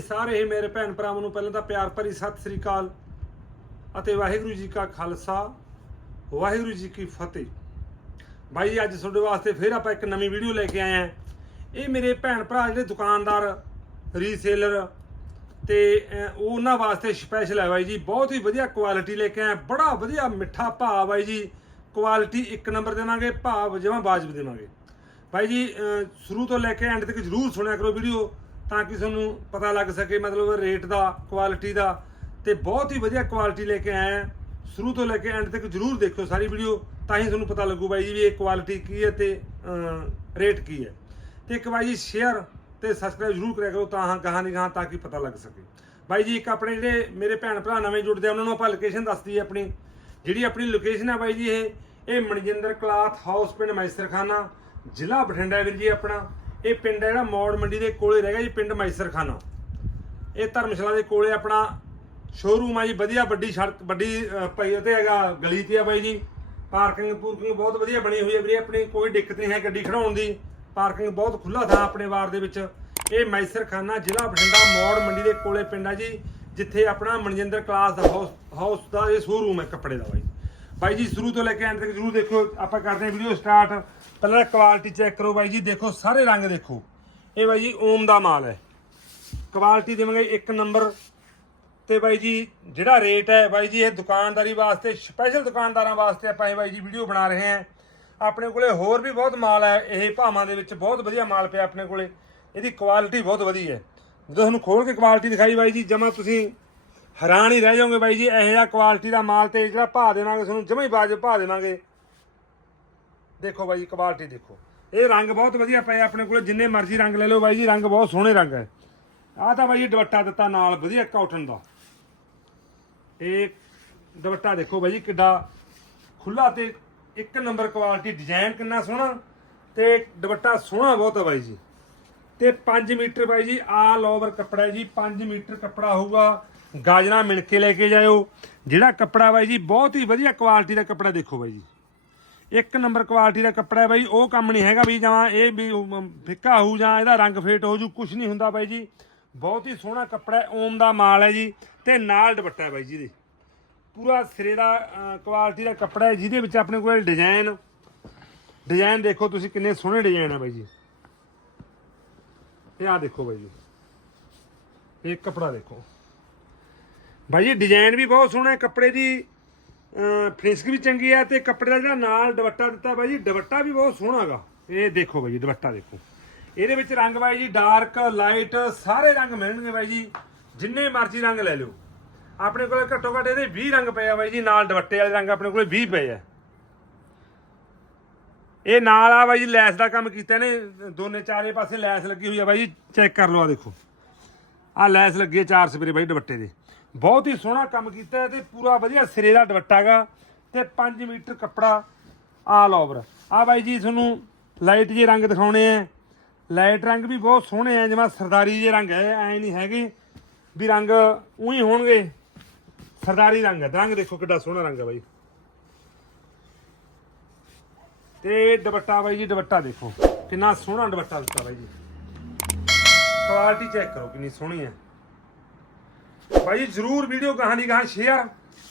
ਸਾਰੇ ਹੀ ਮੇਰੇ ਭੈਣ ਭਰਾਵਾਂ ਨੂੰ ਪਹਿਲਾਂ ਤਾਂ ਪਿਆਰ ਭਰੀ ਸਤਿ ਸ੍ਰੀ ਅਕਾਲ ਅਤੇ ਵਾਹਿਗੁਰੂ ਜੀ ਕਾ ਖਾਲਸਾ ਵਾਹਿਗੁਰੂ ਜੀ ਕੀ ਫਤਿਹ। ਬਾਈ ਜੀ ਅੱਜ ਤੁਹਾਡੇ ਵਾਸਤੇ ਫਿਰ ਆਪਾਂ ਇੱਕ ਨਵੀਂ ਵੀਡੀਓ ਲੈ ਕੇ ਆਏ ਆਂ ਇਹ ਮੇਰੇ ਭੈਣ ਭਰਾ ਜਿਹੜੇ ਦੁਕਾਨਦਾਰ ਰੀਸੇਲਰ ਤੇ ਅਹ, ਉਹਨਾਂ ਵਾਸਤੇ ਸਪੈਸ਼ਲ ਹੈ ਬਾਈ ਜੀ। ਬਹੁਤ ਹੀ ਵਧੀਆ ਕੁਆਲਿਟੀ ਲੈ ਕੇ ਆਏ ਬੜਾ ਵਧੀਆ ਮਿੱਠਾ ਭਾਅ ਬਾਈ ਜੀ। ਕੁਆਲਿਟੀ ਇੱਕ ਨੰਬਰ ਦੇਵਾਂਗੇ ਭਾਅ ਜਮਾਂ ਵਾਜਬ ਦੇਵਾਂਗੇ। ਭਾਈ ਜੀ ਸ਼ੁਰੂ ਤੋਂ ਲੈ ਕੇ ਐਂਡ ਤੱਕ ਜਰੂਰ ਸੁਣਿਆ ਕਰੋ ਵੀਡੀਓ। ਤਾਂ ਕਿ ਤੁਹਾਨੂੰ ਪਤਾ ਲੱਗ ਸਕੇ ਮਤਲਬ ਰੇਟ ਦਾ ਕੁਆਲਿਟੀ ਦਾ ਤੇ ਬਹੁਤ ਹੀ ਵਧੀਆ ਕੁਆਲਿਟੀ ਲੈ ਕੇ ਆਇਆ ਸ਼ੁਰੂ ਤੋਂ ਲੈ ਕੇ ਐਂਡ ਤੱਕ ਜਰੂਰ ਦੇਖਿਓ ਸਾਰੀ ਵੀਡੀਓ ਤਾਂ ਹੀ ਤੁਹਾਨੂੰ ਪਤਾ ਲੱਗੂ ਬਾਈ ਜੀ ਵੀ ਇਹ ਕੁਆਲਿਟੀ ਕੀ ਹੈ ਤੇ ਰੇਟ ਕੀ ਹੈ। ਤੇ ਇੱਕ ਬਾਈ ਜੀ ਸ਼ੇਅਰ ਤੇ ਸਬਸਕ੍ਰਾਈਬ ਜਰੂਰ ਕਰਿਆ ਕਰੋ ਤਾਂ ਹਾਂ, ਗਾਹਾਂ ਦੀ ਗਾਹਾਂ ਤਾਂ ਕਿ ਪਤਾ ਲੱਗ ਸਕੇ। ਬਾਈ ਜੀ ਇੱਕ ਆਪਣੇ ਜਿਹੜੇ ਮੇਰੇ ਭੈਣ ਭਰਾ ਨਵੇਂ ਜੁੜਦੇ ਆ, ਉਹਨਾਂ ਨੂੰ ਆਪਾਂ ਲੋਕੇਸ਼ਨ ਦੱਸਦੀ ਹੈ ਆਪਣੀ। ਜਿਹੜੀ ਆਪਣੀ ਲੋਕੇਸ਼ਨ ਹੈ ਬਾਈ ਜੀ ਇਹ ਇਹ ਮਨਜਿੰਦਰ ਕਲਾਥ ਹਾਊਸ ਪਿੰਡ ਮੈਸਰਖਾਨਾ, ਜ਼ਿਲ੍ਹਾ ਬਠਿੰਡਾ ਵੀਰ ਜੀ ਆਪਣਾ। ਇਹ ਪਿੰਡ ਹੈ ਜਿਹੜਾ ਮੌੜ ਮੰਡੀ ਦੇ ਕੋਲੇ ਰਹਿ ਗਿਆ ਜੀ ਪਿੰਡ ਮੈਸਰਖਾਨਾ। ਇਹ ਧਰਮਸ਼ਾਲਾ ਦੇ ਕੋਲੇ ਆਪਣਾ ਸ਼ੋਰੂਮ ਆ ਜੀ ਵਧੀਆ ਵੱਡੀ ਸੜਕ ਵੱਡੀ ਅਹ, ਪਈ ਤੇ ਹੈਗਾ ਗਲੀ ਤੇ ਆ ਬਾਈ ਜੀ। ਪਾਰਕਿੰਗ ਪੂਰਕਿੰਗ ਬਹੁਤ ਵਧੀਆ ਬਣੀ ਹੋਈ ਹੈ ਵੀਰੇ ਆਪਣੀ ਕੋਈ ਦਿੱਕਤ ਨਹੀਂ ਹੈ ਗੱਡੀ ਖੜਾਉਣ ਦੀ। ਪਾਰਕਿੰਗ ਬਹੁਤ ਖੁੱਲਾ ਥਾਂ ਆਪਣੇ ਵਾਰ ਦੇ ਵਿੱਚ। ਇਹ ਮੈਸਰਖਾਨਾ ਜ਼ਿਲ੍ਹਾ ਬਠਿੰਡਾ ਮੌੜ ਮੰਡੀ ਦੇ ਕੋਲੇ ਪਿੰਡ ਆ ਜੀ ਜਿੱਥੇ ਆਪਣਾ ਮਨਜਿੰਦਰ ਕਲਾਸ ਦਾ ਹਾਊਸ ਹਾਊਸ ਦਾ ਇਹ ਸ਼ੋਰੂਮ ਹੈ ਕੱਪੜੇ ਦਾ ਬਾਈ। ਬਾਈ ਜੀ, ਸ਼ੁਰੂ ਤੋਂ ਲੈ ਕੇ ਐਂਡ ਤੱਕ ਜਰੂਰ ਦੇਖੋ ਆਪਾਂ ਕਰਦੇ ਹਾਂ ਵੀਡੀਓ ਸਟਾਰਟ ਪਹਿਲਾਂ ਕੁਆਲਿਟੀ ਚੈੱਕ ਕਰੋ ਬਾਈ ਜੀ, ਦੇਖੋ, ਸਾਰੇ ਰੰਗ ਦੇਖੋ। ਇਹ ਬਾਈ ਜੀ, ਓਮ ਦਾ ਮਾਲ ਹੈ। ਕੁਆਲਿਟੀ ਦੇਵਾਂਗੇ ਇੱਕ ਨੰਬਰ ਤੇ ਬਾਈ ਜੀ, ਜਿਹੜਾ ਰੇਟ ਹੈ, ਬਾਈ ਜੀ, ਇਹ ਦੁਕਾਨਦਾਰੀ ਵਾਸਤੇ ਸਪੈਸ਼ਲ ਦੁਕਾਨਦਾਰਾਂ ਵਾਸਤੇ ਆਪਾਂ ਇਹ ਬਾਈ ਜੀ ਵੀਡੀਓ ਬਣਾ ਰਹੇ ਹਾਂ। ਆਪਣੇ ਕੋਲੇ ਹੋਰ ਵੀ ਬਹੁਤ ਮਾਲ ਹੈ, ਇਹ ਭਾਵਾਂ ਦੇ ਵਿੱਚ ਬਹੁਤ ਵਧੀਆ ਮਾਲ ਪਿਆ ਆਪਣੇ ਕੋਲੇ। ਇਹਦੀ ਕੁਆਲਿਟੀ ਬਹੁਤ ਵਧੀਆ ਹੈ। ਜਦੋਂ ਤੁਹਾਨੂੰ ਖੋਲ ਕੇ ਕੁਆਲਿਟੀ ਦਿਖਾਈ ਬਾਈ ਜੀ, ਜਮਾ ਤੁਸੀਂ ਹੈਰਾਨ ਹੀ ਰਹਿ ਜਾਓਗੇ ਬਾਈ ਜੀ, ਇਹੋ ਜਿਹਾ ਕੁਆਲਿਟੀ ਦਾ ਮਾਲ ਤੇ ਜਿਹੜਾ ਭਾਅ ਦੇਵਾਂਗੇ, ਤੁਹਾਨੂੰ ਜਮਾ ਹੀ ਵਾਜਬ ਭਾਅ ਦੇਵਾਂਗੇ। ਦੇਖੋ ਬਾਈ ਜੀ ਕੁਆਲਿਟੀ ਦੇਖੋ। ਇਹ ਰੰਗ ਬਹੁਤ ਵਧੀਆ ਪਏ ਆਪਣੇ ਕੋਲ, ਜਿੰਨੇ ਮਰਜ਼ੀ ਰੰਗ ਲੈ ਲਓ ਬਾਈ ਜੀ, ਰੰਗ ਬਹੁਤ ਸੋਹਣੇ ਰੰਗ ਹੈ। ਆਹ ਤਾਂ ਬਾਈ ਜੀ ਦੁਪੱਟਾ ਦਿੱਤਾ ਨਾਲ, ਵਧੀਆ ਕਾਟਨ ਦਾ। ਇਹ ਦੁਪੱਟਾ ਦੇਖੋ ਬਾਈ ਜੀ, ਕਿੱਡਾ ਖੁੱਲਾ ਤੇ ਇੱਕ ਨੰਬਰ ਕੁਆਲਿਟੀ ਡਿਜ਼ਾਈਨ ਕਿੰਨਾ ਸੋਹਣਾ ਤੇ ਦੁਪੱਟਾ ਸੋਹਣਾ ਬਹੁਤ ਹੈ ਬਾਈ ਜੀ। ਤੇ 5 ਮੀਟਰ ਬਾਈ ਜੀ, ਆਲ ਓਵਰ ਕੱਪੜਾ ਜੀ 5 ਮੀਟਰ ਕੱਪੜਾ ਹੋਊਗਾ। ਗਾਜਰਾਂ ਮਿਣ ਕੇ ਲੈ ਕੇ ਜਾਇਓ। ਜਿਹੜਾ ਕੱਪੜਾ ਬਾਈ ਜੀ, ਬਹੁਤ ਹੀ ਵਧੀਆ ਕੁਆਲਿਟੀ ਦਾ ਕੱਪੜਾ ਦੇਖੋ ਬਾਈ ਜੀ। ਇੱਕ ਨੰਬਰ ਕੁਆਲਿਟੀ ਦਾ ਕੱਪੜਾ ਹੈ ਬਾਈ, ਉਹ ਕੰਮ ਨਹੀਂ ਹੈਗਾ ਵੀ ਜਾਂ ਇਹ ਵੀ ਫਿੱਕਾ ਹੋਊ ਜਾਂ ਇਹਦਾ ਰੰਗ ਫੇਟ ਹੋ ਜੂ ਕੁਝ ਨਹੀਂ ਹੁੰਦਾ ਬਾਈ ਜੀ। ਬਹੁਤ ਹੀ ਸੋਹਣਾ ਕੱਪੜਾ ਹੈ, ਓਮ ਦਾ ਮਾਲ ਹੈ ਜੀ ਤੇ ਨਾਲ ਦੁਪੱਟਾ ਹੈ ਬਾਈ ਜੀ ਦੇ ਪੂਰਾ ਸਿਰੇ ਦਾ ਕੁਆਲਿਟੀ ਦਾ ਕੱਪੜਾ ਹੈ, ਜਿਹਦੇ ਵਿੱਚ ਆਪਣੇ ਕੋਲ ਡਿਜ਼ਾਈਨ ਡਿਜ਼ਾਈਨ ਦੇਖੋ ਤੁਸੀਂ ਕਿੰਨੇ ਸੋਹਣੇ ਡਿਜ਼ਾਈਨ ਹੈ ਬਾਈ ਜੀ। ਇਹ ਆ ਦੇਖੋ ਬਾਈ ਜੀ। ਇਹ ਕੱਪੜਾ ਦੇਖੋ। ਬਾਈ ਜੀ ਡਿਜ਼ਾਈਨ ਵੀ ਬਹੁਤ ਸੋਹਣਾ ਹੈ, ਕੱਪੜੇ ਦੀ ਫਿਨਿਸ਼ਿੰਗ ਵੀ ਚੰਗੀ ਹੈ ਤੇ ਕੱਪੜੇ ਦਾ ਜਿਹੜਾ ਨਾਲ ਦੁਪੱਟਾ ਦਿੱਤਾ ਬਾਈ ਜੀ, ਦੁਪੱਟਾ ਵੀ ਬਹੁਤ ਸੋਹਣਾ ਹੈਗਾ। ਇਹ ਦੇਖੋ ਬਾਈ ਜੀ, ਦੁਪੱਟਾ ਦੇਖੋ। ਇਹਦੇ ਵਿੱਚ ਰੰਗ ਬਾਈ ਜੀ ਡਾਰਕ ਲਾਈਟ ਸਾਰੇ ਰੰਗ ਮਿਲਣਗੇ ਬਾਈ ਜੀ। ਜਿੰਨੇ ਮਰਜ਼ੀ ਰੰਗ ਲੈ ਲਿਓ। ਆਪਣੇ ਕੋਲ ਘੱਟੋ ਘੱਟ ਇਹਦੇ 20 ਰੰਗ ਪਏ ਆ ਬਾਈ ਜੀ, ਨਾਲ ਦੁਪੱਟੇ ਵਾਲੇ ਰੰਗ ਆਪਣੇ ਕੋਲ 20 ਪਏ ਆ। ਇਹ ਨਾਲ ਆ ਬਾਈ ਜੀ, ਲੈਸ ਦਾ ਕੰਮ ਕੀਤਾ ਨੇ, ਦੋਨੇ ਚਾਰੇ ਪਾਸੇ ਲੈਸ ਲੱਗੀ ਹੋਈ ਆ ਬਾਈ ਜੀ ਚੈੱਕ ਕਰ ਲਓ ਆ ਦੇਖੋ। ਆ ਲੈਸ ਲੱਗੀ ਹੈ ਚਾਰ ਸਪਰੇ ਬਾਈ ਦੁਪੱਟੇ ਦੇ। ਬਹੁਤ ਹੀ ਸੋਹਣਾ ਕੰਮ ਕੀਤਾ ਹੈ ਤੇ ਪੂਰਾ ਵਧੀਆ ਸਿਰੇ ਦਾ ਦੁਪੱਟਾ ਗਾ ਤੇ 5 ਮੀਟਰ ਕੱਪੜਾ ਆਲ ਓਵਰ ਆ ਬਾਈ ਜੀ ਤੁਹਾਨੂੰ ਲਾਈਟ ਜੇ ਰੰਗ ਦਿਖਾਉਣੇ ਆ। ਲਾਈਟ ਰੰਗ ਵੀ ਬਹੁਤ ਸੋਹਣੇ ਆ, ਜਿਵੇਂ ਸਰਦਾਰੀ ਜੇ ਰੰਗ ਹੈ, ਐ ਨਹੀਂ ਹੈਗੇ ਵੀ ਰੰਗ ਉਹੀ ਹੋਣਗੇ। ਸਰਦਾਰੀ ਰੰਗ ਹੈ, ਰੰਗ ਦੇਖੋ ਕਿੱਡਾ ਸੋਹਣਾ ਰੰਗ ਹੈ ਬਾਈ। ਤੇ ਦੁਪੱਟਾ ਬਾਈ ਜੀ, ਦੁਪੱਟਾ ਦੇਖੋ, ਕਿੰਨਾ ਸੋਹਣਾ ਦੁਪੱਟਾ ਦਿੱਤਾ ਬਾਈ ਜੀ। ਕੁਆਲਿਟੀ ਚੈੱਕ ਕਰੋ ਕਿੰਨੀ ਸੋਹਣੀ ਹੈ। ਬਾਈ ਜੀ, ਜਰੂਰ ਵੀਡੀਓ ਗਾਹਾਂ ਦੀ ਗਾਹਾਂ ਸ਼ੇਅਰ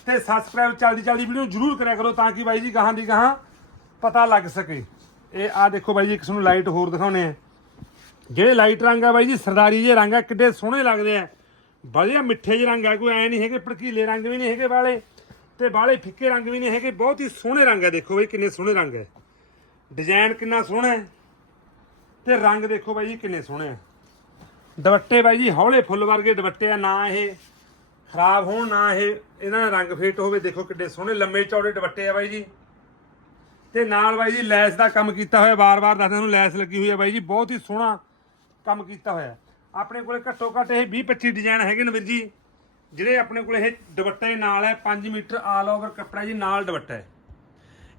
ਤੇ ਸਬਸਕ੍ਰਾਈਬ ਚਲਦੀ ਚਲਦੀ ਵੀਡੀਓ ਜਰੂਰ ਕਰਿਆ ਕਰੋ ਤਾਂ ਕਿ ਬਾਈ ਜੀ ਗਾਹਾਂ ਦੀ ਗਾਹਾਂ ਪਤਾ ਲੱਗ ਸਕੇ। ਇਹ ਆ ਦੇਖੋ ਬਾਈ ਜੀ, ਇੱਕ ਨੂੰ ਲਾਈਟ ਹੋਰ ਦਿਖਾਉਣੇ ਆ। ਜਿਹੜੇ ਲਾਈਟ ਰੰਗ ਆ ਬਾਈ ਜੀ, ਸਰਦਾਰੀ ਜੇ ਰੰਗ ਆ, ਕਿੱਡੇ ਸੋਹਣੇ ਲੱਗਦੇ ਆ। ਵਧੀਆ ਮਿੱਠੇ ਜਿਹੇ ਰੰਗ ਆ, ਕੋਈ ਐ ਨਹੀਂ ਹੈਗੇ, ਭੜਕੀਲੇ ਰੰਗ ਵੀ ਨਹੀਂ ਹੈਗੇ ਵਾਲੇ ਤੇ ਵਾਲੇ ਫਿੱਕੇ ਰੰਗ ਵੀ ਨਹੀਂ ਹੈਗੇ, ਬਹੁਤ ਹੀ ਸੋਹਣੇ ਰੰਗ ਆ ਦੇਖੋ ਬਾਈ, ਕਿੰਨੇ ਸੋਹਣੇ ਰੰਗ ਹੈ ਡਿਜ਼ਾਈਨ ਕਿੰਨਾ ਸੋਹਣਾ ਹੈ ਤੇ ਰੰਗ ਦੇਖੋ ਬਾਈ ਜੀ, ਕਿੰਨੇ ਸੋਹਣੇ ਆ। ਦੁਪੱਟੇ ਬਾਈ ਜੀ, ਹੌਲੇ ਫੁੱਲ ਵਰਗੇ ਦੁਪੱਟੇ ਆ, ਨਾ ਇਹ ਖਰਾਬ ਹੋਣ, ਨਾ ਇਹ ਇਹਨਾਂ ਦਾ ਰੰਗ ਫੇਟ ਹੋਵੇ, ਦੇਖੋ ਕਿੱਡੇ ਸੋਹਣੇ ਲੰਮੇ ਚੌੜੇ ਦੁਪੱਟੇ ਆ ਬਾਈ ਜੀ। ਤੇ ਨਾਲ ਬਾਈ ਜੀ, ਲੈਸ ਦਾ ਕੰਮ ਕੀਤਾ ਹੋਇਆ ਬਾਰ-ਬਾਰ ਦੱਸਦੇ ਨੂੰ ਲੈਸ ਲੱਗੀ ਹੋਈ ਆ ਬਾਈ ਜੀ, ਬਹੁਤ ਹੀ ਸੋਹਣਾ ਕੰਮ ਕੀਤਾ ਹੋਇਆ। ਆਪਣੇ ਕੋਲੇ ਘੱਟੋ ਘੱਟ ਇਹ 20-25 ਡਿਜ਼ਾਈਨ ਹੈਗੇ ਨੇ ਵੀਰ ਜੀ, ਜਿਹੜੇ ਆਪਣੇ ਕੋਲੇ ਇਹ ਦੁਪੱਟੇ ਨਾਲ ਹੈ 5 ਮੀਟਰ ਆਲ ਓਵਰ ਕੱਪੜਾ ਜੀ, ਨਾਲ ਦੁਪੱਟਾ ਹੈ।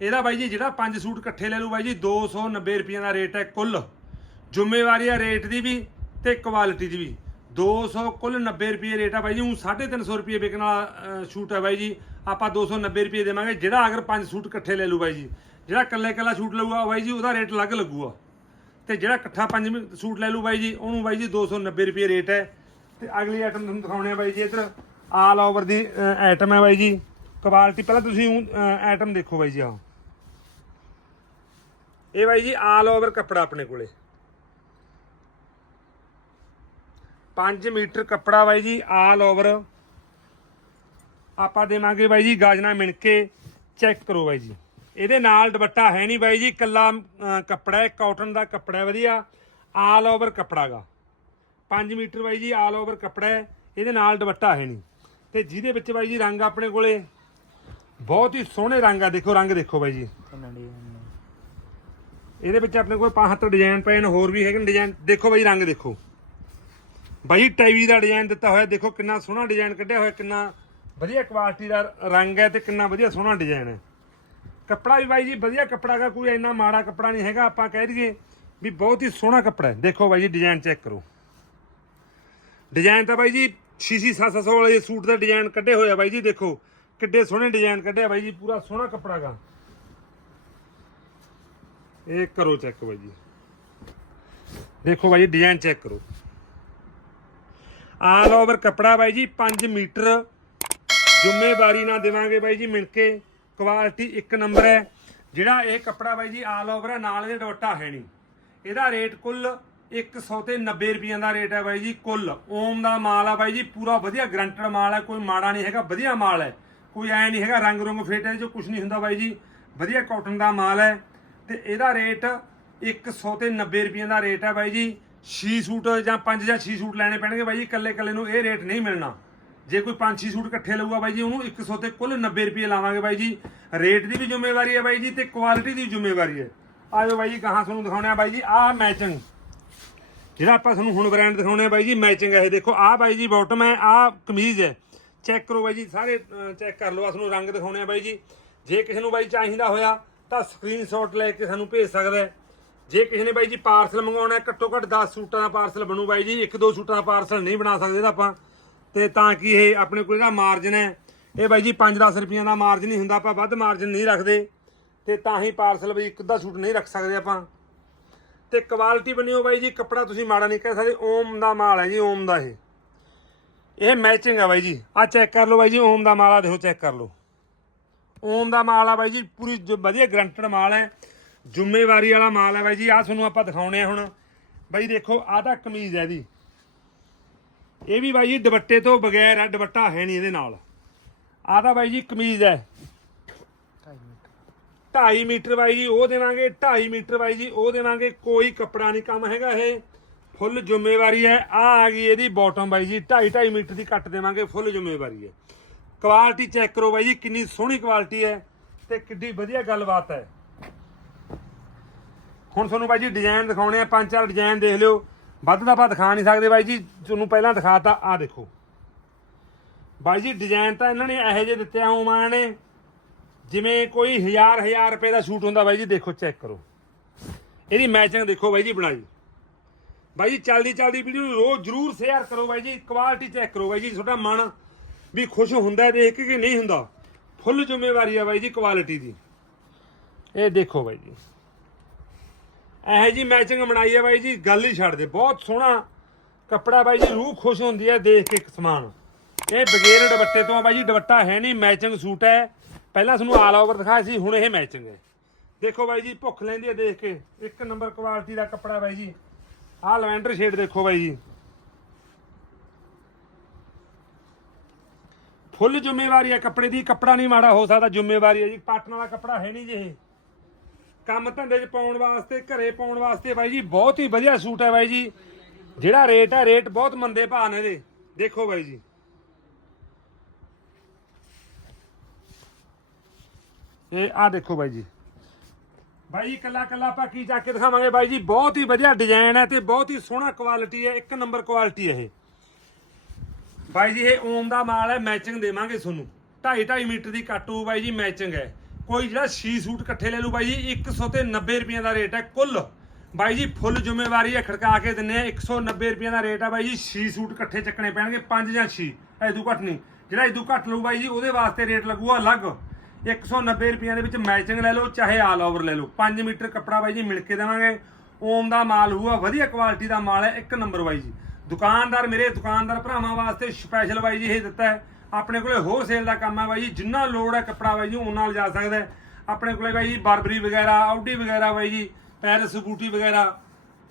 ਇਹਦਾ ਬਾਈ ਜੀ, ਜਿਹੜਾ ਪੰਜ ਸੂਟ ਇਕੱਠੇ ਲੈ ਲੂ ਬਾਈ ਜੀ 290 ਰੁਪਏ ਦਾ ਰੇਟ ਹੈ ਕੁੱਲ। ਜ਼ਿੰਮੇਵਾਰੀ ਹੈ ਰੇਟ ਦੀ ਵੀ ਤੇ ਕੁਆਲਿਟੀ ਦੀ ਵੀ। 200 ਕੁੱਲ 90 ਰੁਪਏ ਰੇਟ ਆ ਬਾਈ ਜੀ ਉਹ 350 ਰੁਪਏ ਵਿਕਣ ਵਾਲਾ ਸੂਟ ਹੈ ਬਾਈ ਜੀ। ਆਪਾਂ 290 ਰੁਪਏ ਦੇਵਾਂਗੇ, ਜਿਹੜਾ ਅਗਰ ਪੰਜ ਸੂਟ ਇਕੱਠੇ ਲੈ ਲੂ ਬਾਈ ਜੀ। ਜਿਹੜਾ ਇਕੱਲੇ ਇਕੱਲਾ ਸੂਟ ਲਊਗਾ, ਬਾਈ ਜੀ, ਉਹਦਾ ਰੇਟ ਅਲੱਗ ਲੱਗੂਗਾ। ਤੇ ਜਿਹੜਾ ਇਕੱਠਾ ਪੰਜ ਸੂਟ ਲੈ ਲੂ ਬਾਈ ਜੀ, ਉਹਨੂੰ ਬਾਈ ਜੀ 290 ਰੁਪਏ ਰੇਟ ਹੈ। ਤੇ ਅਗਲੀ ਆਈਟਮ ਤੁਹਾਨੂੰ ਦਿਖਾਉਣੇ ਆ ਬਾਈ ਜੀ ਇੱਧਰ। ਆਲ ਓਵਰ ਦੀ ਆਈਟਮ ਹੈ ਬਾਈ ਜੀ। ਕੁਆਲਿਟੀ ਪਹਿਲਾਂ ਤੁਸੀਂ ਆਈਟਮ ਦੇਖੋ ਬਾਈ ਜੀ, ਆਹ। ਇਹ ਬਾਈ ਜੀ ਆਲ ਓਵਰ ਕੱਪੜਾ ਆਪਣੇ ਕੋਲੇ। 5 ਮੀਟਰ ਕੱਪੜਾ ਬਾਈ ਜੀ ਆਲ ਓਵਰ ਆਪਾਂ ਦੇਵਾਂਗੇ ਬਾਈ ਜੀ ਗਾਜਨਾ ਮਿਣ ਕੇ ਚੈੱਕ ਕਰੋ ਬਾਈ ਜੀ। ਇਹਦੇ ਨਾਲ ਦੁਪੱਟਾ ਹੈ ਨਹੀਂ ਬਾਈ ਜੀ ਕੱਲਾ ਕੱਪੜਾ ਹੈ ਕਾਟਨ ਦਾ ਕੱਪੜਾ ਹੈ, ਵਧੀਆ। ਆਲ ਓਵਰ ਕੱਪੜਾਗਾ 5 ਮੀਟਰ ਬਾਈ ਜੀ ਆਲ ਓਵਰ ਕੱਪੜਾ ਹੈ, ਇਹਦੇ ਨਾਲ ਦੁਪੱਟਾ ਹੈ ਨਹੀਂ। ਤੇ ਜਿਹਦੇ ਵਿੱਚ ਬਾਈ ਜੀ ਰੰਗ ਆਪਣੇ ਕੋਲੇ, ਬਹੁਤ ਹੀ ਸੋਹਣੇ ਰੰਗ ਆ। ਦੇਖੋ, ਰੰਗ ਦੇਖੋ ਬਾਈ ਜੀ। ਇਹਦੇ ਵਿੱਚ ਆਪਣੇ ਕੋਲ ਪੰਜ ਸੱਤ ਡਿਜ਼ਾਈਨ ਪਏ ਨੇ, ਹੋਰ ਵੀ ਹੈਗੇ ਨੇ ਡਿਜ਼ਾਈਨ ਦੇਖੋ ਬਾਈ ਰੰਗ ਦੇਖੋ। ਬਾਈ, ਟਾਈਵੀ ਦਾ ਡਿਜ਼ਾਈਨ ਦਿੱਤਾ ਹੋਇਆ, ਦੇਖੋ ਕਿੰਨਾ ਸੋਹਣਾ ਡਿਜ਼ਾਈਨ ਕੱਢਿਆ ਹੋਇਆ, ਕਿੰਨਾ ਵਧੀਆ ਕੁਆਲਿਟੀ ਦਾ ਰੰਗ ਹੈ ਤੇ ਕਿੰਨਾ ਵਧੀਆ ਸੋਹਣਾ ਡਿਜ਼ਾਈਨ ਹੈ। ਕੱਪੜਾ ਵੀ ਬਾਈ ਜੀ, ਵਧੀਆ ਕੱਪੜਾ ਦਾ ਕੋਈ ਇੰਨਾ ਮਾੜਾ ਕੱਪੜਾ ਨਹੀਂ ਹੈਗਾ, ਆਪਾਂ ਕਹਿ ਦਈਏ ਵੀ ਬਹੁਤ ਹੀ ਸੋਹਣਾ ਕੱਪੜਾ ਹੈ। ਦੇਖੋ ਬਾਈ ਜੀ ਡਿਜ਼ਾਈਨ ਚੈੱਕ ਕਰੋ। ਡਿਜ਼ਾਈਨ ਤਾਂ ਬਾਈ ਜੀ 6 700 ਵਾਲੇ ਸੂਟ ਦਾ ਡਿਜ਼ਾਈਨ ਕੱਢੇ ਹੋਇਆ ਬਾਈ ਜੀ, ਦੇਖੋ ਕਿੱਡੇ ਸੋਹਣੇ ਡਿਜ਼ਾਈਨ ਕੱਢਿਆ ਬਾਈ ਜੀ, ਪੂਰਾ ਸੋਹਣਾ ਕੱਪੜਾ ਗਾ। ਇਹ ਕਰੋ ਚੈੱਕ ਬਾਈ ਜੀ। ਦੇਖੋ ਬਾਈ ਜੀ ਡਿਜ਼ਾਈਨ ਚੈੱਕ ਕਰੋ। ਆਲ ਓਵਰ ਕੱਪੜਾ ਬਾਈ ਜੀ 5 ਮੀਟਰ। ਜ਼ਿੰਮੇਵਾਰੀ ਨਾਲ ਦੇਵਾਂਗੇ ਬਾਈ ਜੀ, ਮਿਣਕੇ। ਕੁਆਲਿਟੀ ਇੱਕ ਨੰਬਰ ਹੈ। ਜਿਹੜਾ ਇਹ ਕੱਪੜਾ ਬਾਈ ਜੀ ਆਲ ਓਵਰ ਹੈ, ਨਾਲ ਇਹਦੇ ਦੁਪੱਟਾ ਹੈ ਨਹੀਂ। ਇਹਦਾ ਰੇਟ ਕੁੱਲ 100 ਤੇ 90 ਰੁਪਈਆਂ ਦਾ ਰੇਟ ਹੈ ਬਾਈ ਜੀ, ਕੁੱਲ। ਓਮ ਦਾ ਮਾਲ ਆ ਬਾਈ ਜੀ, ਪੂਰਾ ਵਧੀਆ ਗਰੰਟਡ ਮਾਲ ਹੈ, ਕੋਈ ਮਾੜਾ ਨਹੀਂ ਹੈਗਾ, ਵਧੀਆ ਮਾਲ ਹੈ। ਕੋਈ ਐ ਨਹੀਂ ਹੈਗਾ, ਰੰਗ ਰੁੰਗ ਫੇਟ ਹੈ, ਜੋ ਕੁਝ ਨਹੀਂ ਹੁੰਦਾ ਬਾਈ ਜੀ। ਵਧੀਆ ਕਾਟਨ ਦਾ ਮਾਲ ਹੈ। ਤੇ ਇਹਦਾ ਰੇਟ 100 ਤੇ 90 ਰੁਪਈਆਂ ਦਾ ਰੇਟ ਹੈ ਬਾਈ ਜੀ। 6 ਸੂਟ ਜਾਂ 5 ਜਾਂ 6 ਸੂਟ ਲੈਣੇ ਪੈਣਗੇ ਬਾਈ ਜੀ, ਇਕੱਲੇ ਇਕੱਲੇ ਨੂੰ ਇਹ ਰੇਟ ਨਹੀਂ ਮਿਲਣਾ। ਜੇ ਕੋਈ 5-6 ਸੂਟ ਇਕੱਠੇ ਲਊਗਾ ਬਾਈ ਜੀ, ਉਹਨੂੰ 100 ਤੇ ਕੁੱਲ 90 ਰੁਪਏ ਲਾਵਾਂਗੇ ਬਾਈ ਜੀ। ਰੇਟ ਦੀ ਵੀ ਜ਼ਿੰਮੇਵਾਰੀ ਹੈ ਬਾਈ ਜੀ ਤੇ ਕੁਆਲਿਟੀ ਦੀ ਵੀ ਜ਼ਿੰਮੇਵਾਰੀ ਹੈ। ਆਜੋ ਬਾਈ ਜੀ ਕਹਾਂ ਤੁਹਾਨੂੰ ਦਿਖਾਉਣੇ ਆ ਬਾਈ ਜੀ, ਆਹ ਮੈਚਿੰਗ ਜਿਹੜਾ ਆਪਾਂ ਤੁਹਾਨੂੰ ਹੁਣ ਬ੍ਰਾਂਡ ਦਿਖਾਉਣੇ ਆ ਬਾਈ ਜੀ ਮੈਚਿੰਗ ਹੈ ਇਹ ਦੇਖੋ, ਆਹ ਬਾਈ ਜੀ ਬਾਟਮ ਹੈ, ਆਹ ਕਮੀਜ਼ ਹੈ। ਚੈੱਕ ਕਰੋ ਬਾਈ ਜੀ, ਸਾਰੇ ਚੈੱਕ ਕਰ ਲਓ ਆ ਤੁਹਾਨੂੰ ਰੰਗ ਦਿਖਾਉਣੇ ਆ ਬਾਈ ਜੀ। ਜੇ ਕਿਸੇ ਨੂੰ ਬਾਈ ਚਾਹੀਦਾ ਹੋਇਆ ਤਾਂ ਸਕਰੀਨਸ਼ਾਟ ਲੈ ਕੇ ਸਾਨੂੰ ਭੇਜ ਸਕਦਾ ਹੈ। ਜੇ ਕਿਸੇ ਨੇ ਬਾਈ ਜੀ ਪਾਰਸਲ ਮੰਗਵਾਉਣਾ, ਘੱਟੋ ਘੱਟ 10 ਸੂਟਾਂ ਦਾ ਪਾਰਸਲ ਬਣੂ ਬਾਈ ਜੀ, ਇੱਕ ਦੋ ਸੂਟਾਂ ਦਾ ਪਾਰਸਲ ਨਹੀਂ ਬਣਾ ਸਕਦੇ ਤਾਂ ਆਪਾਂ। ਤੇ ਤਾਂ ਕਿ ਇਹ ਆਪਣੇ ਕੋਲ ਜਿਹੜਾ ਮਾਰਜਨ ਹੈ, ਇਹ ਬਾਈ ਜੀ 5-10 ਰੁਪਈਆਂ ਦਾ ਮਾਰਜਨ ਹੀ ਹੁੰਦਾ, ਆਪਾਂ ਵੱਧ ਮਾਰਜਨ ਨਹੀਂ ਰੱਖਦੇ। ਤੇ ਤਾਂ ਹੀ ਪਾਰਸਲ ਬਈ ਇੱਕ ਅੱਧਾ ਸੂਟ ਨਹੀਂ ਰੱਖ ਸਕਦੇ ਆਪਾਂ। ਤੇ ਕੁਆਲਿਟੀ ਬਣਿਓ ਬਾਈ ਜੀ, ਕੱਪੜਾ ਤੁਸੀਂ ਮਾੜਾ ਨਹੀਂ ਕਹਿ ਸਕਦੇ, ਓਮ ਦਾ ਮਾਲ ਹੈ ਜੀ, ਓਮ ਦਾ ਇਹ। ਇਹ ਮੈਚਿੰਗ ਆ ਬਾਈ ਜੀ ਆ ਚੈੱਕ ਕਰ ਲਓ ਬਾਈ ਜੀ, ਓਮ ਦਾ ਮਾਲ ਆ, ਦੇਖੋ ਚੈੱਕ ਕਰ ਲਓ। ਓਮ ਦਾ ਮਾਲ ਆ ਬਾਈ ਜੀ, ਪੂਰੀ ਜ- ਵਧੀਆ ਗਰੰਟਡ ਮਾਲ ਹੈ। ਜ਼ਿੰਮੇਵਾਰੀ ਵਾਲਾ ਮਾਲ ਹੈ ਬਾਈ ਜੀ ਆ ਤੁਹਾਨੂੰ ਆਪਾਂ ਦਿਖਾਉਣੇ ਆ ਹੁਣ। ਬਾਈ ਦੇਖੋ ਆਹ ਤਾਂ ਕਮੀਜ਼ ਹੈ ਇਹਦੀ। ਇਹ ਵੀ ਬਾਈ ਜੀ ਦੁਪੱਟੇ ਤੋਂ ਬਗੈਰ ਹੈ ਦੁਪੱਟਾ ਹੈ ਨਹੀਂ ਇਹਦੇ ਨਾਲ। ਆਹ ਤਾਂ ਬਾਈ ਜੀ ਕਮੀਜ਼ ਹੈ। 2.5 ਮੀਟਰ। ਬਾਈ ਜੀ ਉਹ ਦੇਵਾਂਗੇ 2.5 ਮੀਟਰ ਬਾਈ ਜੀ ਉਹ ਦੇਵਾਂਗੇ ਕੋਈ ਕੱਪੜਾ ਨਹੀਂ ਕੰਮ ਹੈਗਾ ਇਹ। ਫੁੱਲ ਜ਼ਿੰਮੇਵਾਰੀ ਹੈ ਆ ਆ ਗਈ ਇਹਦੀ ਬਾਟਮ ਬਾਈ ਜੀ 2.5 2.5 ਮੀਟਰ ਦੀ ਕੱਟ ਦੇਵਾਂਗੇ ਫੁੱਲ ਜ਼ਿੰਮੇਵਾਰੀ ਹੈ। ਕੁਆਲਿਟੀ ਚੈੱਕ ਕਰੋ ਬਾਈ ਜੀ ਕਿੰਨੀ ਸੋਹਣੀ ਕੁਆਲਿਟੀ ਹੈ ਤੇ ਕਿੱਡੀ ਵਧੀਆ ਗੱਲਬਾਤ ਹੈ। ਹੁਣ ਤੁਹਾਨੂੰ ਬਾਈ ਜੀ ਡਿਜ਼ਾਈਨ ਦਿਖਾਉਣੇ ਆ, ਪੰਜ ਚਾਰ ਡਿਜ਼ਾਈਨ ਦੇਖ ਲਿਓ। ਵੱਧ ਤਾਂ ਆਪਾਂ ਦਿਖਾ ਨਹੀਂ ਸਕਦੇ ਬਾਈ ਜੀ, ਤੁਹਾਨੂੰ ਪਹਿਲਾਂ ਦਿਖਾਤਾ ਆ ਦੇਖੋ। ਬਾਈ ਜੀ ਡਿਜ਼ਾਈਨ ਤਾਂ ਇਹਨਾਂ ਨੇ ਇਹੋ ਜਿਹੇ ਦਿੱਤੇ ਆ ਉਮਾਂ ਨੇ। ਜਿਵੇਂ ਕੋਈ ਹਜ਼ਾਰ ਹਜ਼ਾਰ ਰੁਪਏ ਦਾ ਸ਼ੂਟ ਹੁੰਦਾ ਬਾਈ ਜੀ, ਦੇਖੋ ਚੈੱਕ ਕਰੋ। ਇਹਦੀ ਮੈਚਿੰਗ ਦੇਖੋ ਬਾਈ ਜੀ, ਬਣਾਈ। ਬਾਈ ਜੀ, ਚੱਲਦੀ ਚੱਲਦੀ ਵੀਡੀਓ ਨੂੰ ਰੋਜ਼ ਜਰੂਰ ਸ਼ੇਅਰ ਕਰੋ ਬਾਈ ਜੀ ਕੁਆਲਿਟੀ ਚੈੱਕ ਕਰੋ ਬਾਈ ਜੀ, ਤੁਹਾਡਾ ਮਨ ਵੀ ਖੁਸ਼ ਹੁੰਦਾ ਦੇਖ ਕੇ ਕਿ ਨਹੀਂ ਹੁੰਦਾ। ਫੁੱਲ ਜ਼ਿੰਮੇਵਾਰੀ ਆ ਬਾਈ ਜੀ ਕੁਆਲਿਟੀ ਦੀ। ਇਹ ਦੇਖੋ ਬਾਈ ਜੀ। ਇਹੋ ਜੀ ਮੈਚਿੰਗ ਬਣਾਈ ਹੈ ਬਾਈ ਜੀ, ਗੱਲ ਹੀ ਛੱਡ ਦੇ। ਬਹੁਤ ਸੋਹਣਾ ਕੱਪੜਾ ਬਾਈ ਜੀ, ਰੂਹ ਖੁਸ਼ ਹੁੰਦੀ ਹੈ ਦੇਖ ਕੇ ਇੱਕ ਸਮਾਨ। ਇਹ ਬਗੇਰ ਦੁਪੱਟੇ ਤੋਂ ਬਾਈ ਜੀ, ਦੁਪੱਟਾ ਹੈ ਨਹੀਂ ਮੈਚਿੰਗ ਸੂਟ ਹੈ। ਪਹਿਲਾਂ ਤੁਹਾਨੂੰ ਆਲ ਓਵਰ ਦਿਖਾਇਆ ਸੀ, ਹੁਣ ਇਹ ਮੈਚਿੰਗ ਹੈ। ਦੇਖੋ ਬਾਈ ਜੀ, ਭੁੱਖ ਲੈਂਦੀ ਹੈ ਦੇਖ ਕੇ। ਇੱਕ ਨੰਬਰ ਕੁਆਲਿਟੀ ਦਾ ਕੱਪੜਾ ਬਾਈ ਜੀ। ਆਹ ਲਵੈਂਡਰ ਸ਼ੇਡ ਦੇਖੋ ਬਾਈ ਜੀ। ਫੁੱਲ ਜ਼ਿੰਮੇਵਾਰੀ ਹੈ ਕੱਪੜੇ ਦੀ, ਕੱਪੜਾ ਨਹੀਂ ਮਾੜਾ ਹੋ ਸਕਦਾ ਜ਼ਿੰਮੇਵਾਰੀ ਹੈ ਜੀ। ਪਾਟਣ ਵਾਲਾ ਕੱਪੜਾ ਹੈ ਨਹੀਂ ਜੀ ਇਹ। ਕੰਮ ਧੰਦੇ 'ਚ ਪਾਉਣ ਵਾਸਤੇ, ਘਰੇ ਪਾਉਣ ਵਾਸਤੇ ਬਾਈ ਜੀ, ਬਹੁਤ ਹੀ ਵਧੀਆ ਸੂਟ ਹੈ ਬਾਈ ਜੀ। ਜਿਹੜਾ ਰੇਟ ਹੈ, ਰੇਟ ਬਹੁਤ ਮੰਦੇ ਭਾਅ ਨੇ ਇਹਦੇ। ਦੇਖੋ ਬਾਈ ਜੀ। ਇਹ ਆ ਦੇਖੋ ਬਾਈ ਜੀ। ਬਾਈ ਜੀ, ਕੱਲਾ ਕੱਲਾ ਆਪਾਂ ਕੀ ਚੱਕ ਕੇ ਦਿਖਾਵਾਂਗੇ ਬਾਈ ਜੀ? ਬਹੁਤ ਹੀ ਵਧੀਆ ਡਿਜ਼ਾਈਨ ਹੈ ਤੇ ਬਹੁਤ ਹੀ ਸੋਹਣਾ ਕੁਆਲਿਟੀ ਹੈ, ਇੱਕ ਨੰਬਰ ਕੁਆਲਿਟੀ ਹੈ ਇਹ। ਬਾਈ ਜੀ, ਇਹ ਓਮ ਦਾ ਮਾਲ ਹੈ ਮੈਚਿੰਗ ਦੇਵਾਂਗੇ ਤੁਹਾਨੂੰ। 2.5 2.5 ਮੀਟਰ ਦੀ ਕਾਟੂ ਬਾਈ ਜੀ ਮੈਚਿੰਗ ਹੈ। ਕੋਈ ਜਿਹੜਾ 6 ਸੂਟ ਇਕੱਠੇ ਲੈ ਲੂ ਬਾਈ ਜੀ 190 ਰੁਪਏ ਦਾ ਰੇਟ ਹੈ ਕੁੱਲ। ਬਾਈ ਜੀ, ਫੁੱਲ ਜ਼ਿੰਮੇਵਾਰੀ ਹੈ, ਖੜਕਾ ਕੇ ਦਿੰਨੇ ਆ 190 ਰੁਪਏ ਦਾ ਰੇਟ ਹੈ ਬਾਈ ਜੀ 6 ਸੂਟ ਇਕੱਠੇ ਚੱਕਣੇ ਪੈਣਗੇ 5 ਜਾਂ 6 ਐਦੂ ਘੱਟ ਨਹੀਂ। ਜਿਹੜਾ ਐਦੂ ਘੱਟ ਲਊ ਬਾਈ ਜੀ, ਉਹਦੇ ਵਾਸਤੇ ਰੇਟ ਲੱਗੂਗਾ ਅਲੱਗ। 190 ਰੁਪਏ ਦੇ ਵਿੱਚ ਮੈਚਿੰਗ ਲੈ ਲਓ, ਚਾਹੇ ਆਲ ਓਵਰ ਲੈ ਲਓ। 5 ਮੀਟਰ ਕੱਪੜਾ ਬਾਈ ਜੀ ਮਿਲ ਕੇ ਦੇਵਾਂਗੇ। ਓਮ ਦਾ ਮਾਲ ਹੋਊਗਾ, ਵਧੀਆ ਕੁਆਲਿਟੀ ਦਾ ਮਾਲ ਹੈ, ਇੱਕ ਨੰਬਰ ਬਾਈ ਜੀ। ਦੁਕਾਨਦਾਰ ਮੇਰੇ, ਦੁਕਾਨਦਾਰ ਭਰਾਵਾਂ ਵਾਸਤੇ ਸਪੈਸ਼ਲ ਬਾਈ ਜੀ ਇਹ ਦਿੱਤਾ ਹੈ। ਆਪਣੇ ਕੋਲੇ ਹੋਲਸੇਲ ਦਾ ਕੰਮ ਹੈ ਬਾਈ ਜੀ ਜਿੰਨਾ ਲੋੜ ਹੈ ਕੱਪੜਾ ਬਾਈ ਜੀ ਉਹਨਾਂ ਲਿਜਾ ਸਕਦਾ ਆਪਣੇ ਕੋਲੇ ਬਾਈ ਜੀ ਬਾਰਬਰੀ ਵਗੈਰਾ ਆਊਡੀ ਵਗੈਰਾ ਬਾਈ ਜੀ ਪੈਰਸ ਬੂਟੀ ਵਗੈਰਾ।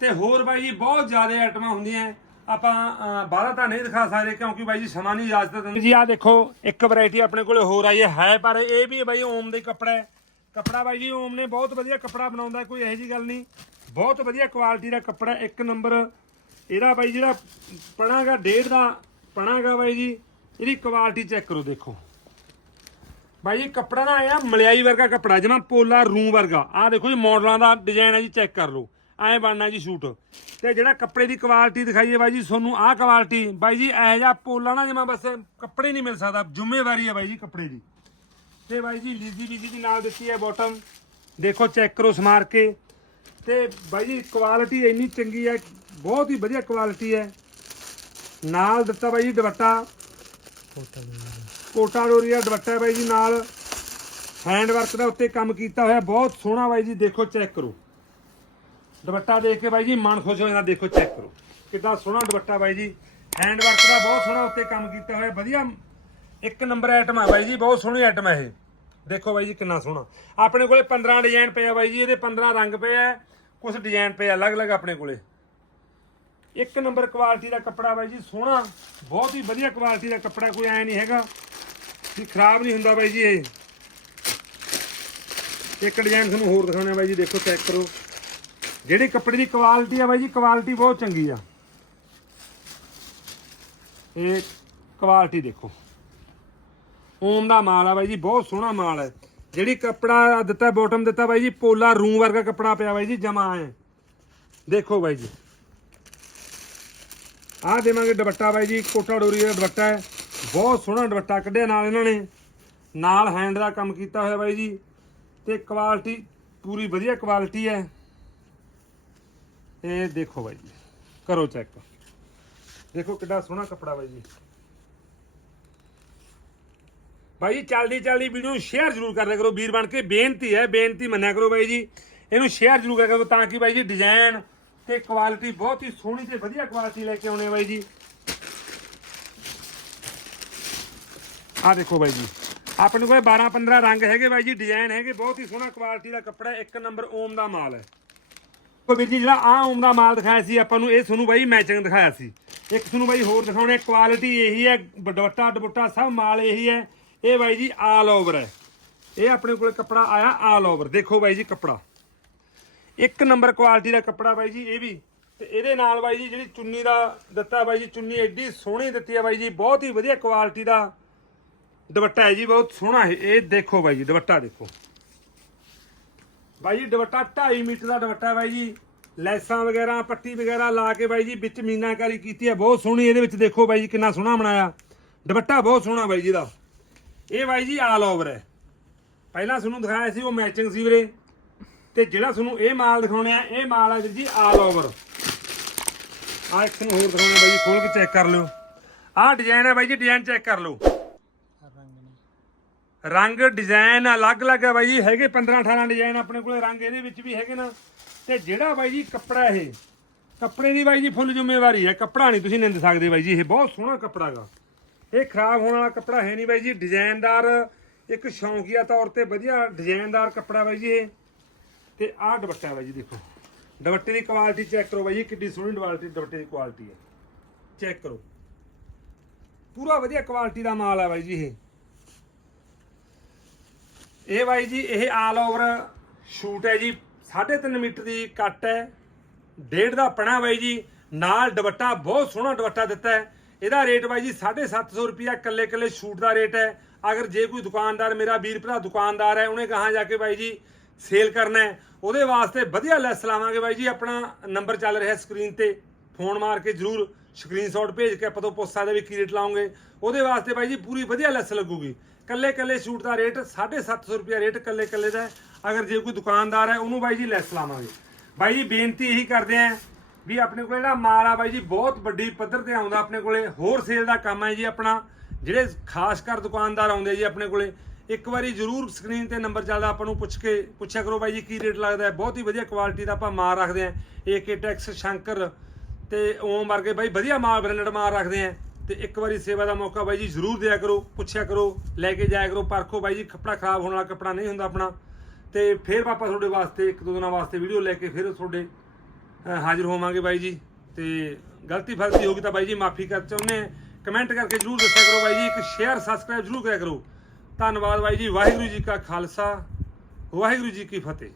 ਤੇ ਹੋਰ ਬਾਈ ਜੀ ਬਹੁਤ ਜ਼ਿਆਦਾ ਆਈਟਮਾਂ ਹੁੰਦੀਆਂ ਆਪਾਂ ਅਹ, ਬਾਹਰ ਤਾਂ ਨਹੀਂ ਦਿਖਾ ਸਕਦੇ ਕਿਉਂਕਿ ਬਾਈ ਜੀ ਸਮਾਂ ਨਹੀਂ ਇਜਾਜ਼ਤ ਦਿੰਦੇ। ਜੀ ਆਹ ਦੇਖੋ ਇੱਕ ਵੈਰਾਈਟੀ ਆਪਣੇ ਕੋਲੇ ਹੋਰ ਆਈ ਹੈ ਪਰ ਇਹ ਵੀ ਬਾਈ ਓਮ ਦੇ ਕੱਪੜਾ ਹੈ। ਕੱਪੜਾ ਬਾਈ ਜੀ ਓਮ ਨੇ ਬਹੁਤ ਵਧੀਆ ਕੱਪੜਾ ਬਣਾਉਂਦਾ ਕੋਈ ਇਹੋ ਜੀ ਗੱਲ ਨਹੀਂ। ਬਹੁਤ ਵਧੀਆ ਕੁਆਲਿਟੀ ਦਾ ਕੱਪੜਾ ਇੱਕ ਨੰਬਰ ਇਹਦਾ ਬਾਈ ਜਿਹੜਾ ਪਣਾਗਾ ਡੇਢ ਦਾ ਪਣਾਗਾ ਬਾਈ ਜੀ। ਇਹਦੀ ਕੁਆਲਿਟੀ ਚੈੱਕ ਕਰੋ ਦੇਖੋ। ਬਾਈ ਜੀ, ਕੱਪੜਾ ਨਾ ਆਇਆ ਮਲਿਆਈ ਵਰਗਾ ਕੱਪੜਾ, ਜਿਵੇਂ ਪੋਲਾ ਰੂ ਵਰਗਾ। ਆਹ ਦੇਖੋ ਜੀ, ਮਾਡਲਾਂ ਦਾ ਡਿਜ਼ਾਈਨ ਹੈ ਜੀ ਚੈੱਕ ਕਰ ਲਓ। ਐਂ ਬਣਨਾ ਜੀ ਸੂਟ। ਤੇ ਜਿਹੜਾ ਕੱਪੜੇ ਦੀ ਕੁਆਲਿਟੀ ਦਿਖਾਈਏ ਬਾਈ ਜੀ, ਤੁਹਾਨੂੰ ਆਹ ਕੁਆਲਿਟੀ ਬਾਈ ਜੀ, ਇਹੋ ਜਿਹਾ ਪੋਲਾ ਨਾ ਜਿਵੇਂ ਬਸ ਕੱਪੜੇ ਨਹੀਂ ਮਿਲ ਸਕਦਾ, ਜ਼ਿੰਮੇਵਾਰੀ ਹੈ ਬਾਈ ਜੀ ਕੱਪੜੇ ਦੀ। ਤੇ ਬਾਈ ਜੀ ਲੀਜ਼ੀ ਬੀਜੀ ਦੀ ਨਾਲ ਦਿੱਤੀ ਹੈ ਬਾਟਮ ਦੇਖੋ ਚੈੱਕ ਕਰੋ ਸਮਾਰ ਕੇ। ਤੇ ਬਾਈ ਜੀ ਕੁਆਲਿਟੀ ਇੰਨੀ ਚੰਗੀ ਹੈ, ਬਹੁਤ ਹੀ ਵਧੀਆ ਕੁਆਲਿਟੀ ਹੈ। ਨਾਲ ਦਿੱਤਾ ਬਾਈ ਜੀ ਦੁਪੱਟਾ। ਕੋਟਾ ਡੋਰੀਆ ਦੁਪੱਟਾ ਬਾਈ ਜੀ ਨਾਲ ਹੈਂਡ ਵਰਕ ਦਾ ਉੱਤੇ ਕੰਮ ਕੀਤਾ ਹੋਇਆ, ਬਹੁਤ ਸੋਹਣਾ ਬਾਈ ਜੀ, ਦੇਖੋ ਚੈੱਕ ਕਰੋ। ਦੁਪੱਟਾ ਦੇਖ ਕੇ ਬਾਈ ਜੀ ਮਨ ਖੁਸ਼ ਹੋ ਜਾਂਦਾ, ਦੇਖੋ ਚੈੱਕ ਕਰੋ। ਕਿੱਦਾਂ ਸੋਹਣਾ ਦੁਪੱਟਾ ਬਾਈ ਜੀ। ਹੈਂਡ ਵਰਕ ਦਾ ਬਹੁਤ ਸੋਹਣਾ ਉੱਤੇ ਕੰਮ ਕੀਤਾ ਹੋਇਆ, ਵਧੀਆ। ਇੱਕ ਨੰਬਰ ਆਈਟਮ ਹੈ ਬਾਈ ਜੀ, ਬਹੁਤ ਸੋਹਣੀ ਆਈਟਮ ਹੈ ਇਹ। ਦੇਖੋ ਬਾਈ ਜੀ ਕਿੰਨਾ ਸੋਹਣਾ। ਆਪਣੇ ਕੋਲੇ 15 ਡਿਜ਼ਾਈਨ ਪਏ ਆ ਬਾਈ ਜੀ, ਇਹਦੇ 15 ਰੰਗ ਪਏ ਆ। ਕੁਝ ਡਿਜ਼ਾਈਨ ਪਏ ਆ, ਅਲੱਗ-ਅਲੱਗ ਆਪਣੇ ਕੋਲੇ। ਇੱਕ ਨੰਬਰ ਕੁਆਲਿਟੀ ਦਾ ਕੱਪੜਾ ਬਾਈ ਜੀ, ਸੋਹਣਾ, ਬਹੁਤ ਹੀ ਵਧੀਆ ਕੁਆਲਿਟੀ ਦਾ ਕੱਪੜਾ, ਕੋਈ ਐ ਨਹੀਂ ਹੈਗਾ। ਵੀ ਖਰਾਬ ਨਹੀਂ ਹੁੰਦਾ ਬਾਈ ਜੀ ਇਹ। ਇੱਕ ਡਿਜ਼ਾਈਨ ਤੁਹਾਨੂੰ ਹੋਰ ਦਿਖਾਉਣਾ ਬਾਈ ਜੀ, ਦੇਖੋ ਚੈੱਕ ਕਰੋ। ਜਿਹੜੇ ਕੱਪੜੇ ਦੀ ਕੁਆਲਿਟੀ ਆ ਬਾਈ ਜੀ ਕੁਆਲਿਟੀ ਬਹੁਤ ਚੰਗੀ ਆ। ਇਹ ਕੁਆਲਿਟੀ ਦੇਖੋ। ਓਮ ਦਾ ਮਾਲ ਆ ਬਾਈ ਜੀ, ਬਹੁਤ ਸੋਹਣਾ ਮਾਲ ਹੈ। ਜਿਹੜੀ ਕੱਪੜਾ ਦਿੱਤਾ ਬਾਟਮ ਦਿੱਤਾ ਬਾਈ ਜੀ, ਪੋਲਾ ਰੂ ਵਰਗਾ ਕੱਪੜਾ ਪਿਆ ਬਾਈ ਜੀ, ਜਮਾ ਹੈ ਦੇਖੋ ਬਾਈ ਜੀ। ਆਹ ਦੇਵਾਂਗੇ ਦੁਪੱਟਾ ਬਾਈ ਜੀ ਕੋਟਾ ਡੋਰੀ ਦਾ ਦੁਪੱਟਾ ਹੈ। ਬਹੁਤ ਸੋਹਣਾ ਦੁਪੱਟਾ ਕੱਢਿਆ ਨਾਲ ਇਹਨਾਂ ਨੇ। ਨਾਲ ਹੈਂਡ ਦਾ ਕੰਮ ਕੀਤਾ ਹੋਇਆ ਬਾਈ ਜੀ ਤੇ ਕੁਆਲਿਟੀ ਪੂਰੀ ਵਧੀਆ ਕੁਆਲਿਟੀ ਹੈ। ਇਹ ਦੇਖੋ ਬਾਈ ਜੀ, ਕਰੋ ਚੈੱਕ ਦੇਖੋ ਕਿੱਡਾ ਸੋਹਣਾ ਕੱਪੜਾ ਬਾਈ ਜੀ। ਬਾਈ ਜੀ, ਚੱਲਦੀ ਚੱਲਦੀ ਵੀਡੀਓ ਨੂੰ ਸ਼ੇਅਰ ਜ਼ਰੂਰ ਕਰਿਆ ਕਰੋ। ਵੀਰ ਬਣ ਕੇ ਬੇਨਤੀ ਹੈ, ਬੇਨਤੀ ਮੰਨਿਆ ਕਰੋ ਬਾਈ ਜੀ। ਇਹਨੂੰ ਸ਼ੇਅਰ ਜ਼ਰੂਰ ਕਰਿਆ ਕਰੋ ਤਾਂ ਕਿ ਬਾਈ ਜੀ ਡਿਜ਼ਾਈਨ ਤੇ ਕੁਆਲਿਟੀ ਬਹੁਤ ਹੀ ਸੋਹਣੀ ਤੇ ਵਧੀਆ ਕੁਆਲਿਟੀ ਲੈ ਕੇ ਆਉਣੇ ਬਾਈ ਜੀ। ਆ ਦੇਖੋ ਬਾਈ ਜੀ। ਆਪਣੇ ਕੋਲ 12 15 ਰੰਗ ਹੈਗੇ ਬਾਈ ਜੀ ਡਿਜ਼ਾਈਨ ਹੈਗੇ, ਬਹੁਤ ਹੀ ਸੋਹਣਾ ਕੁਆਲਿਟੀ ਦਾ ਕੱਪੜਾ, ਇੱਕ ਨੰਬਰ ਓਮ ਦਾ ਮਾਲ ਹੈ। ਕੋ ਵੀਰ ਜੀ, ਜਿਹੜਾ ਆ ਓਮ ਦਾ ਮਾਲ ਦਿਖਾਇਆ ਸੀ, ਆਪਾਂ ਨੂੰ ਇਹ ਤੁਹਾਨੂੰ ਬਾਈ ਮੈਚਿੰਗ ਦਿਖਾਇਆ ਸੀ। ਇੱਕ ਤੁਹਾਨੂੰ ਬਾਈ ਹੋਰ ਦਿਖਾਉਣੇ ਕੁਆਲਿਟੀ ਇਹੀ ਹੈ, ਦੁਪੱਟਾ ਦੁਪੱਟਾ ਸਭ ਮਾਲ ਇਹੀ ਹੈ। ਇਹ ਬਾਈ ਜੀ ਆਲ ਓਵਰ ਹੈ। ਇਹ ਆਪਣੇ ਕੋਲ ਕੱਪੜਾ ਆਇਆ ਆਲ ਓਵਰ ਦੇਖੋ ਬਾਈ ਜੀ ਕੱਪੜਾ। ਇੱਕ ਨੰਬਰ ਕੁਆਲਿਟੀ ਦਾ ਕੱਪੜਾ ਬਾਈ ਜੀ, ਇਹ ਵੀ। ਤੇ ਇਹਦੇ ਨਾਲ ਬਾਈ ਜੀ, ਜਿਹੜੀ ਚੁੰਨੀ ਦਾ ਦਿੱਤਾ ਬਾਈ ਜੀ, ਚੁੰਨੀ ਐਡੀ ਸੋਹਣੀ ਦਿੱਤੀ ਹੈ ਬਾਈ ਜੀ, ਬਹੁਤ ਹੀ ਵਧੀਆ ਕੁਆਲਿਟੀ ਦਾ ਦੁਪੱਟਾ ਹੈ ਜੀ, ਬਹੁਤ ਸੋਹਣਾ ਹੈ। ਇਹ ਦੇਖੋ ਬਾਈ ਜੀ, ਦੁਪੱਟਾ ਦੇਖੋ। ਬਾਈ ਜੀ, ਦੁਪੱਟਾ 2.5 ਮੀਟਰ ਦਾ ਦੁਪੱਟਾ ਬਾਈ ਜੀ। ਲੈਸਾਂ ਵਗੈਰਾ, ਪੱਟੀ ਵਗੈਰਾ ਲਾ ਕੇ ਬਾਈ ਜੀ ਵਿੱਚ ਮੀਨਾਕਾਰੀ ਕੀਤੀ ਹੈ ਬਹੁਤ ਸੋਹਣੀ ਇਹਦੇ ਵਿੱਚ ਦੇਖੋ ਬਾਈ ਜੀ, ਕਿੰਨਾ ਸੋਹਣਾ ਬਣਾਇਆ। ਦੁਪੱਟਾ ਬਹੁਤ ਸੋਹਣਾ ਬਾਈ ਜੀ ਦਾ। ਇਹ ਬਾਈ ਜੀ ਆਲ ਓਵਰ ਹੈ। ਪਹਿਲਾਂ ਤੁਹਾਨੂੰ ਦਿਖਾਇਆ ਸੀ, ਉਹ ਮੈਚਿੰਗ ਸੀ ਵੀਰੇ। ਤੇ ਜਿਹੜਾ ਤੁਹਾਨੂੰ ਇਹ ਮਾਲ ਦਿਖਾਉਣੇ ਆ, ਇਹ ਮਾਲ ਆ ਵੀਰ ਜੀ ਆਲ ਓਵਰ ਆ ਇੱਕ ਨੂੰ ਹੋਰ ਦਿਖਾਉਣਾ ਬਾਈ ਜੀ, ਖੋਲ ਕੇ ਚੈੱਕ ਕਰ ਲਿਓ। ਆਹ ਡਿਜ਼ਾਈਨ ਹੈ ਬਾਈ ਜੀ ਡਿਜ਼ਾਈਨ ਚੈੱਕ ਕਰ ਲਓ। ਰੰਗ ਡਿਜ਼ਾਈਨ ਅਲੱਗ-ਅਲੱਗ ਹੈ ਬਾਈ ਜੀ, ਹੈਗੇ 15 18 ਡਿਜ਼ਾਈਨ ਆਪਣੇ ਕੋਲੇ, ਰੰਗ ਇਹਦੇ ਵਿੱਚ ਵੀ ਹੈਗੇ ਨਾ। ਤੇ ਜਿਹੜਾ ਬਾਈ ਜੀ ਕੱਪੜਾ ਇਹ, ਕੱਪੜੇ ਦੀ ਬਾਈ ਜੀ ਫੁੱਲ ਜ਼ਿੰਮੇਵਾਰੀ ਹੈ, ਕੱਪੜਾ ਨਹੀਂ ਤੁਸੀਂ ਨਿੰਦ ਸਕਦੇ ਬਾਈ ਜੀ, ਇਹ ਬਹੁਤ ਸੋਹਣਾ ਕੱਪੜਾ ਹੈਗਾ ਇਹ ਖਰਾਬ ਹੋਣ ਵਾਲਾ ਕੱਪੜਾ ਹੈ ਨਹੀਂ ਬਾਈ ਜੀ ਡਿਜ਼ਾਈਨਦਾਰ ਇੱਕ ਸ਼ੌਂਕੀਆ ਤੌਰ ਤੇ ਵਧੀਆ ਡਿਜ਼ਾਈਨਦਾਰ ਕੱਪੜਾ ਬਾਈ ਜੀ ਇਹ। ਤੇ ਆਹ ਦੁਪੱਟਾ ਬਾਈ ਜੀ ਦੇਖੋ। ਦੁਪੱਟੇ ਦੀ ਕੁਆਲਿਟੀ ਚੈੱਕ ਕਰੋ ਬਾਈ ਜੀ, ਕਿੱਡੀ ਸੋਹਣੀ ਕੁਆਲਿਟੀ ਦੁਪੱਟੇ ਦੀ ਕੁਆਲਿਟੀ ਹੈ। ਚੈੱਕ ਕਰੋ। ਪੂਰਾ ਵਧੀਆ ਕੁਆਲਿਟੀ ਦਾ ਮਾਲ ਹੈ ਬਾਈ ਜੀ ਇਹ। ਇਹ ਬਾਈ ਜੀ, ਇਹ ਆਲ ਓਵਰ ਸ਼ੂਟ ਹੈ ਜੀ। 3.5 ਮੀਟਰ ਦੀ ਕੱਟ ਹੈ। ਡੇਢ ਦਾ ਪਣਾ ਬਾਈ ਜੀ। ਨਾਲ ਦੁਪੱਟਾ, ਬਹੁਤ ਸੋਹਣਾ ਦੁਪੱਟਾ ਦਿੱਤਾ ਹੈ। ਇਹਦਾ ਰੇਟ ਬਾਈ ਜੀ 750 ਰੁਪਿਆ ਕੱਲੇ ਕੱਲੇ ਸ਼ੂਟ ਦਾ ਰੇਟ ਹੈ। ਅਗਰ ਜੇ ਕੋਈ ਦੁਕਾਨਦਾਰ, ਮੇਰਾ ਵੀਰ ਭਰਾ ਦੁਕਾਨਦਾਰ ਹੈ, ਉਹਨੇ ਕਹਾਂ ਜਾ ਕੇ ਬਾਈ ਜੀ ਸੇਲ ਕਰਨਾ ਹੈ। ਉਹਦੇ ਵਾਸਤੇ ਵਧੀਆ ਲੈਸ ਲਾਵਾਂਗੇ ਬਾਈ ਜੀ। ਆਪਣਾ ਨੰਬਰ ਚੱਲ ਰਿਹਾ ਸਕਰੀਨ ਤੇ। ਫੋਨ ਮਾਰ ਕੇ ਜਰੂਰ ਸਕਰੀਨਸ਼ਾਟ ਭੇਜ ਕੇ ਆਪਾਂ ਤੋਂ ਪੁੱਛ ਸਕਦੇ ਵੀ ਕੀ ਰੇਟ ਲਾਉਂਗੇ ਉਹਦੇ ਵਾਸਤੇ ਬਾਈ ਜੀ ਪੂਰੀ ਵਧੀਆ ਲੈਸ ਲੱਗੂਗੀ। ਕੱਲੇ ਕੱਲੇ ਸ਼ੂਟ ਦਾ ਰੇਟ 750 ਰੁਪਿਆ ਰੇਟ ਕੱਲੇ ਕੱਲੇ ਦਾ ਅਗਰ ਜੇ ਕੋਈ ਦੁਕਾਨਦਾਰ ਹੈ, ਉਹਨੂੰ ਬਾਈ ਜੀ ਲੈਸ ਲਾਵਾਂਗੇ। ਬਾਈ ਜੀ ਬੇਨਤੀ ਇਹੀ ਕਰਦੇ ਆਂ ਵੀ ਆਪਣੇ ਕੋਲ ਜਿਹੜਾ ਮਾਲ ਆ ਬਾਈ ਜੀ, ਬਹੁਤ ਵੱਡੀ ਪੱਧਰ ਤੇ ਆਉਂਦਾ ਆਪਣੇ ਕੋਲੇ। ਹੋਰ ਸੇਲ ਦਾ ਕੰਮ ਹੈ ਜੀ ਆਪਣਾ। ਜਿਹੜੇ ਖਾਸ ਕਰ ਦੁਕਾਨਦਾਰ ਆਉਂਦੇ ਜੀ ਆਪਣੇ ਕੋਲੇ। ਇੱਕ ਵਾਰੀ ਜਰੂਰ ਸਕਰੀਨ ਤੇ ਨੰਬਰ ਚੱਲਦਾ ਆਪਾਂ ਨੂੰ ਪੁੱਛ ਕੇ, ਪੁੱਛਿਆ ਕਰੋ ਬਾਈ ਜੀ, ਕੀ ਰੇਟ ਲੱਗਦਾ ਹੈ? ਬਹੁਤ ਹੀ ਵਧੀਆ ਕੁਆਲਿਟੀ ਦਾ ਆਪਾਂ ਮਾਲ ਰੱਖਦੇ ਆਂ ਏਕੇ ਟੈਕਸ ਸ਼ੰਕਰ ਤੇ ਓਮ ਵਰਗੇ ਬਾਈ, ਵਧੀਆ ਮਾਲ ਬ੍ਰਾਂਡਡ ਮਾਲ ਰੱਖਦੇ ਆ ਤੇ ਇੱਕ ਵਾਰੀ ਸੇਵਾ ਦਾ ਮੌਕਾ ਬਾਈ ਜੀ ਜ਼ਰੂਰ ਦਿਆ ਕਰੋ, ਪੁੱਛਿਆ ਕਰੋ, ਲੈ ਕੇ ਜਾਇਆ ਕਰੋ। ਪਰਖੋ ਬਾਈ ਜੀ, ਕੱਪੜਾ ਖਰਾਬ ਹੋਣ ਵਾਲਾ ਕੱਪੜਾ ਨਹੀਂ ਹੁੰਦਾ ਆਪਣਾ। ਤੇ ਫਿਰ ਪਾਪਾ ਤੁਹਾਡੇ ਵਾਸਤੇ, ਇੱਕ ਦੋ ਦਿਨਾਂ ਵਾਸਤੇ ਵੀਡੀਓ ਲੈ ਕੇ ਫਿਰ ਤੁਹਾਡੇ ਹਾਜ਼ਰ ਹੋਵਾਂਗੇ ਬਾਈ ਜੀ। ਤੇ ਗਲਤੀ ਫਲਤੀ ਹੋ ਗਈ ਤਾਂ ਬਾਈ ਜੀ ਮਾਫੀ ਕਰ ਚਾਹੁੰਦੇ ਆ ਕਮੈਂਟ ਕਰਕੇ ਜਰੂਰ ਦੱਸਿਆ ਕਰੋ ਬਾਈ ਜੀ। ਇੱਕ ਸ਼ੇਅਰ ਸਬਸਕ੍ਰਾਈਬ ਜਰੂਰ ਕਰਿਆ ਕਰੋ। ਧੰਨਵਾਦ ਬਾਈ ਜੀ ਵਾਹਿਗੁਰੂ ਜੀ ਕਾ ਖਾਲਸਾ ਵਾਹਿਗੁਰੂ ਜੀ ਕੀ ਫਤਿਹ।